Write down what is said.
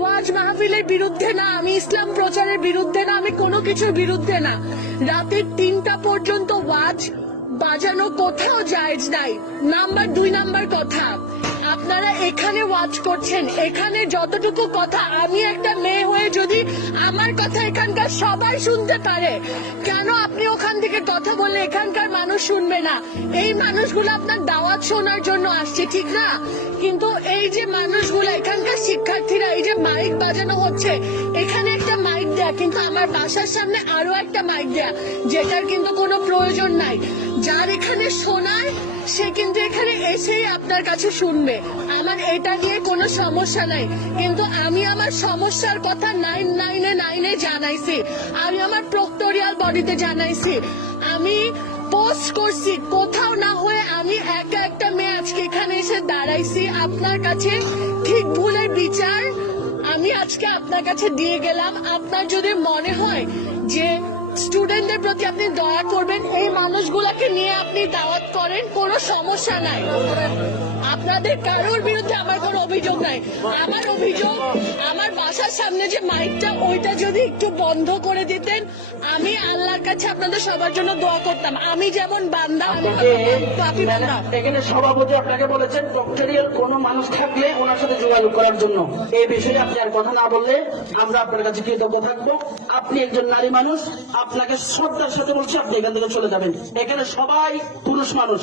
ওয়াজ মাহফিলের বিরুদ্ধে না, আমি ইসলাম প্রচারের বিরুদ্ধে না, আমি কোনো কিছুর বিরুদ্ধে না। রাতের 3টা পর্যন্ত ওয়াজ বাজানো কোথাও জায়েজ নাই। নাম্বার 2 কথা, আপনারা এখানে ওয়াজ করছেন, এখানে যতটুকু কথা, আমি একটা মেয়ে হয়ে যদি আমার কথা এখানকার সবাই শুনতে পারে, কেন আপনি ওখান থেকে কথা বললে এখানকার মানুষ শুনবে না? এই মানুষগুলো আপনার দাওয়াত শোনার জন্য আসছে, ঠিক না? কিন্তু এই যে মানুষগুলো, এখানকার শিক্ষার্থীরা, এই যে মাইক বাজানো হচ্ছে, এখানে একটা মাইক দেয়া, কিন্তু আমার বাসার সামনে আরো একটা মাইক দেয়া, যেটার কিন্তু কোনো প্রয়োজন নাই। যার এখানে শোনায় সে কিন্তু এখানে এসেই আপনার কাছে শুনবে। আমার এটা নিয়ে কোনো সমস্যা নাই, কিন্তু আমি আমার সমস্যার কথা 999-এ জানাইছি, আমি আমার প্রক্টোরিয়াল বডিতে জানাইছি, আমি পোস্ট করছি, কোথাও না হয়ে আমি একা একটা মেয়ে আজকে এখানে এসে দাঁড়াইছি আপনার কাছে। ঠিক ভুলের বিচার আমি আজকে আপনার কাছে দিয়ে গেলাম। আপনার যদি মনে হয় যে স্টুডেন্টদের প্রতি আপনি দয়া করবেন, এই মানুষগুলাকে নিয়ে আপনি দাওয়াত করেন, কোনো সমস্যা নাই। আপনাদের কারোর বিরুদ্ধে আমার কোনো অভিযোগ নাই। আমার অভিযোগ, আমার বাসার সামনে যে মাইকটা, ওইটা যদি একটু বন্ধ করে দিতেন, আমি আল্লাহর কাছে আপনাদের সবার জন্য দোয়া করতাম। আমি যেমন বান্দা, এখানে সভাপতি আপনাকে বলেছেন প্রক্টোরিয়াল কোনো মানুষ থাকলে ওনার সাথে যোগাযোগ করার জন্য। এই বিষয়ে আপনি আর কথা না বললে আমরা আপনার কাছে কৃতজ্ঞ থাকবো। আপনি একজন নারী মানুষ, আপনাকে শ্রদ্ধার সাথে বলছি আপনি এখান থেকে চলে যাবেন। এখানে সবাই পুরুষ মানুষ।